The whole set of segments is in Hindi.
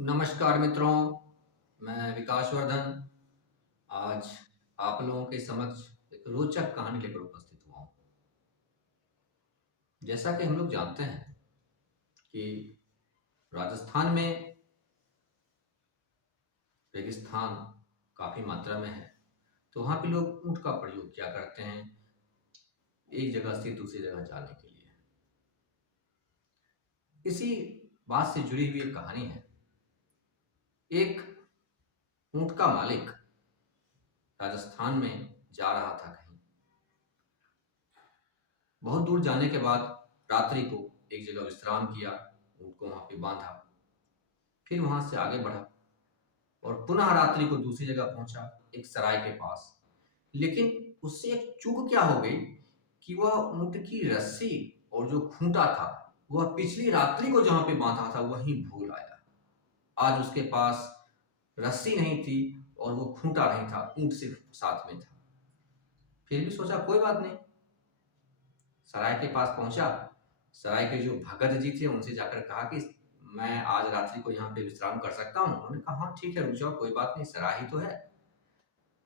नमस्कार मित्रों, मैं विकास वर्धन आज आप लोगों के समक्ष एक रोचक कहानी लेकर उपस्थित हुआ हूँ। जैसा कि हम लोग जानते हैं कि राजस्थान में रेगिस्तान काफ़ी मात्रा में है, तो वहाँ पे लोग ऊँट का प्रयोग क्या करते हैं एक जगह से दूसरी जगह जाने के लिए। इसी बात से जुड़ी हुई एक कहानी है। एक ऊँट का मालिक राजस्थान में जा रहा था कहीं। बहुत दूर जाने के बाद रात्रि को एक जगह विश्राम किया, ऊँट को वहाँ पे बांधा, फिर वहाँ से आगे बढ़ा और पुनः रात्रि को दूसरी जगह पहुंचा, एक सराय के पास। लेकिन उससे एक चूक क्या हो गई कि वह ऊँट की रस्सी और जो खूंटा था, वह पिछली रात्रि को जहाँ पे बांधा था वहीं भूल आया। आज उसके पास रस्सी नहीं थी और वो खूंटा नहीं था, ऊँट सिर्फ साथ में था। फिर भी सोचा कोई बात नहीं, सराय के पास पहुंचा। सराय के जो भगत जी थे उनसे जाकर कहा कि मैं आज रात्रि को यहाँ पे विश्राम कर सकता हूँ। उन्होंने कहा हाँ ठीक है, रुक जाओ, कोई बात नहीं, सराय ही तो है,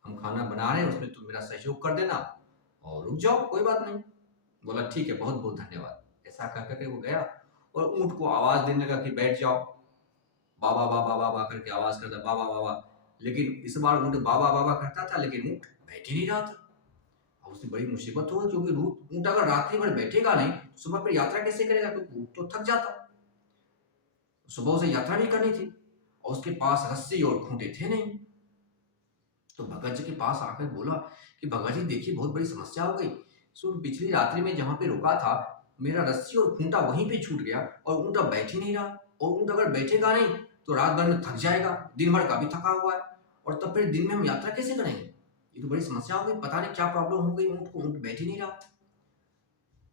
हम खाना बना रहे हैं, उसमें तुम मेरा सहयोग कर देना और रुक जाओ, कोई बात नहीं। बोला ठीक है, बहुत बहुत धन्यवाद। ऐसा कह करके वो गया और ऊँट को आवाज देने लगा कि बैठ जाओ। बाबा बाबा बाबा करके आवाज करता, बाबा बाबा। लेकिन इस बार ऊँट बाबा बाबा करता था, लेकिन ऊँट बैठ ही नहीं रहा था। अब उसमें बड़ी मुसीबत हो, क्योंकि ऊँट अगर रात्रि भर बैठेगा नहीं तो सुबह फिर यात्रा कैसे करेगा, क्योंकि ऊँट तो थक जाता। सुबह उसे यात्रा भी करनी थी और उसके पास रस्सी और खूंटे थे नहीं। तो भगत जी के पास आकर बोला कि भगत जी देखिए, बहुत बड़ी समस्या हो गई। सो पिछली रात्रि में जहां पे रुका था, मेरा रस्सी और खूंटा वहीं पे छूट गया और ऊँट अब बैठ ही नहीं रहा। और ऊँट अगर बैठेगा नहीं तो रात भर में थक जाएगा, दिन भर का भी थका हुआ है, और तब फिर दिन में हम यात्रा कैसे करेंगे। ये तो बड़ी समस्या हो गई, पता नहीं क्या प्रॉब्लम हो गई ऊँट को, ऊँट बैठ ही नहीं रहा।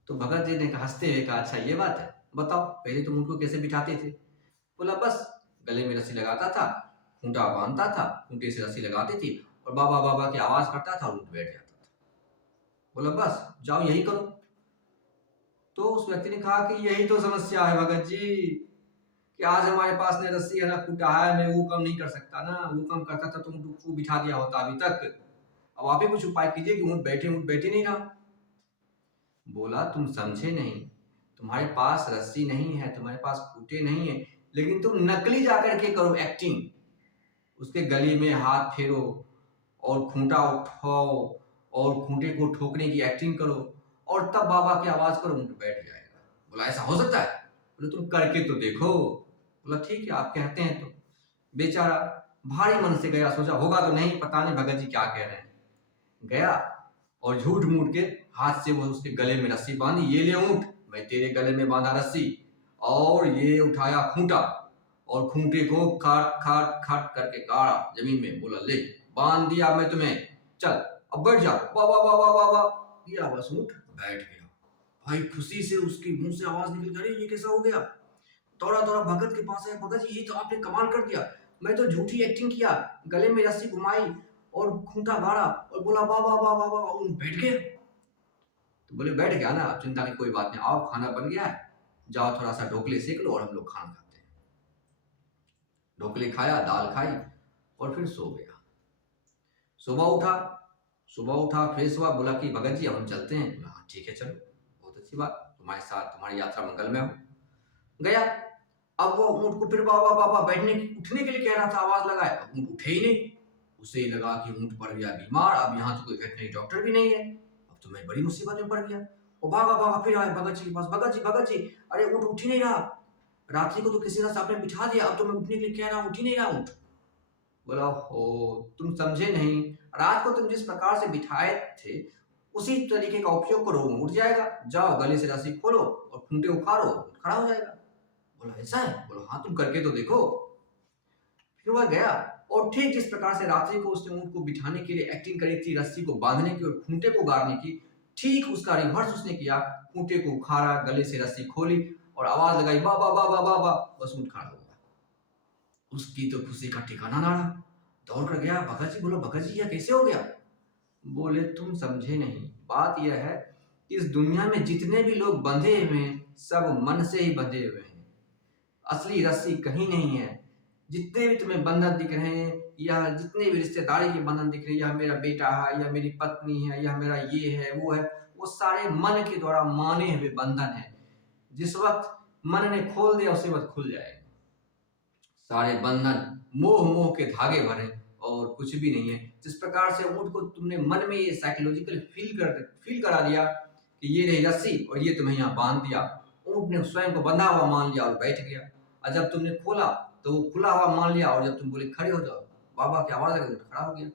तो भगत जी ने हंसते हुए कहा, अच्छा ये बात है, बताओ पहले तुम ऊँट को कैसे बिठाते थे। बोला बस गले में रस्सी लगाता था, खूंटा बांधता था, खूंटे से रस्सी लगाती थी और बाबा बाबा की आवाज करता था और ऊँट बैठ जाता था। बोला बस जाओ यही करो। तो उस व्यक्ति ने कहा कि यही तो समस्या है भगत जी, कि आज हमारे पास न रस्सी है न खूंटा है, मैं वो काम नहीं कर सकता ना, वो काम करता था तो ऊँट को बिठा दिया होता अभी तक। अब आप ही कुछ उपाय कीजिए कि ऊँट बैठे नहीं रहा। बोला तुम समझे नहीं, तुम्हारे पास रस्सी नहीं है, तुम्हारे पास खूंटे नहीं है, लेकिन तुम नकली जाकर के करो एक्टिंग। उसके गली में हाथ फेरो और खूंटा उठाओ और खूंटे को ठोकने की एक्टिंग करो और तब बाबा की आवाज करो, ऊँट बैठ जाएगा। बोला ऐसा हो सकता है? बोले तुम करके तो देखो। बोला ठीक है, आप कहते हैं तो। बेचारा भारी मन से गया, सोचा होगा तो नहीं, पता नहीं भगत जी क्या कह रहे हैं। गया और झूठ मूठ के हाथ से वो उसके गले में रस्सी बांधी, ये ले ऊँट, मैं तेरे गले में बांधा रस्सी, और ये उठाया खूंटा और खूंटे को खाट खाट खाट करके गाड़ा जमीन में। बोला ले बांध दिया मैं तुम्हें, चल अब बैठ जा। वाह वाह वाह वाह वाह वाह दिया, बस ऊँट बैठ गया। भाई खुशी से उसके मुंह से आवाज निकल गई, अरे ये कैसा हो गया। दौड़ा दौड़ा भगत के पास है, भगत जी ये तो आपने कमाल कर दिया, मैं तो झूठी एक्टिंग किया, गले में रस्सी घुमाई और खूंटा गाड़ा और बोला वाह वाह वाह वाह वाह, ऊँट बैठ गया। तो बोले बैठ गया ना, चिंता नहीं, कोई बात नहीं, आओ खाना बन गया है, जाओ थोड़ा सा ढोकले सेक लो और हम लोग खाना खाते हैं। ढोकले खाया, दाल खाई और फिर सो गया। सुबह उठा, फ्रेश हुआ, बोला कि भगत जी अब हम चलते हैं। बोला हाँ ठीक है चलो, बहुत अच्छी बात, तुम्हारे साथ तुम्हारी यात्रा मंगलमय हो। गया। अब वो ऊँट को फिर बाबा बाबा बैठने उठने के लिए कह रहा था, आवाज लगाए, अब ऊँट उठे ही नहीं। उसे लगा कि ऊँट पड़ गया बीमार, अब यहाँ तो कोई वेटनरी डॉक्टर भी नहीं है, अब तो मैं बड़ी मुसीबत में पड़ गया। वो भागा भागा फिर आए भगत जी के पास, भगत जी, अरे ऊँट उठ ही नहीं रहा, रात्रि को तो किसी तरह से आपने बिठा दिया, अब तो मैं उठने के लिए कह रहा हूँ, उठ ही नहीं रहा ऊँट। बोला हो तुम समझे नहीं, रात को तुम जिस प्रकार से बिठाए थे उसी तरीके का उपयोग करो, उठ जाएगा। जाओ गले से रस्सी खोलो और खूंटे उखाड़ो, खड़ा हो जाएगा। बोला ऐसा है? बोला हाँ तुम करके तो देखो। फिर वह गया और ठीक जिस प्रकार से रात्रि को उसने ऊँट को बिठाने के लिए एक्टिंग करी थी, रस्सी को बांधने की और खूंटे को गाड़ने की, ठीक उसका रिवर्स उसने किया। खूंटे को उखाड़ा, गले से रस्सी खोली और आवाज लगाई बा बा बा बा बा बा, बस ऊँट खड़ा हो गया। उसकी तो खुशी का ठिकाना ना रहा, दौड़ कर गया भगत जी। बोला भगत जी यह कैसे हो गया। बोले तुम समझे नहीं, बात यह है इस दुनिया में जितने भी लोग बंधे हुए हैं सब मन से ही बंधे हुए हैं, असली रस्सी कहीं नहीं है। जितने भी तुम्हें बंधन दिख रहे हैं या जितने भी रिश्तेदारी के बंधन दिख रहे हैं, यह मेरा बेटा है, यह मेरी पत्नी है, यह मेरा ये है, वो सारे मन के द्वारा माने हुए बंधन है। जिस वक्त मन ने खोल दिया उसी वक्त खुल जाएगा। सारे बंधन मोह के धागे भरे और कुछ भी नहीं है। जिस प्रकार से ऊँट को तुमने मन में ये साइकोलॉजिकल फील करा दिया कि ये रही रस्सी और ये तुम्हें यहाँ बांध दिया, ऊँट ने स्वयं को बंधा हुआ मान लिया और बैठ गया। और जब तुमने खोला तो वो खुला हुआ मान लिया, और जब तुम बोले खड़े हो जाओ, बाबा की आवाज लगी, खड़ा हो गया।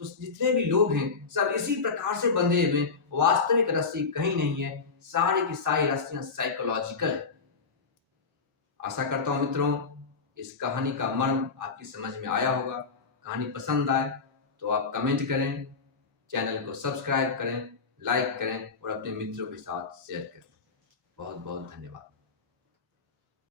तो जितने भी लोग हैं सब इसी प्रकार से बंधे हुए, वास्तविक रस्सी कहीं नहीं है, सारी की सारी रस्सियां साइकोलॉजिकल है। आशा करता हूं मित्रों इस कहानी का मर्म आपकी समझ में आया होगा। कहानी पसंद आए तो आप कमेंट करें, चैनल को सब्सक्राइब करें, लाइक करें और अपने मित्रों के साथ शेयर करें। बहुत बहुत धन्यवाद।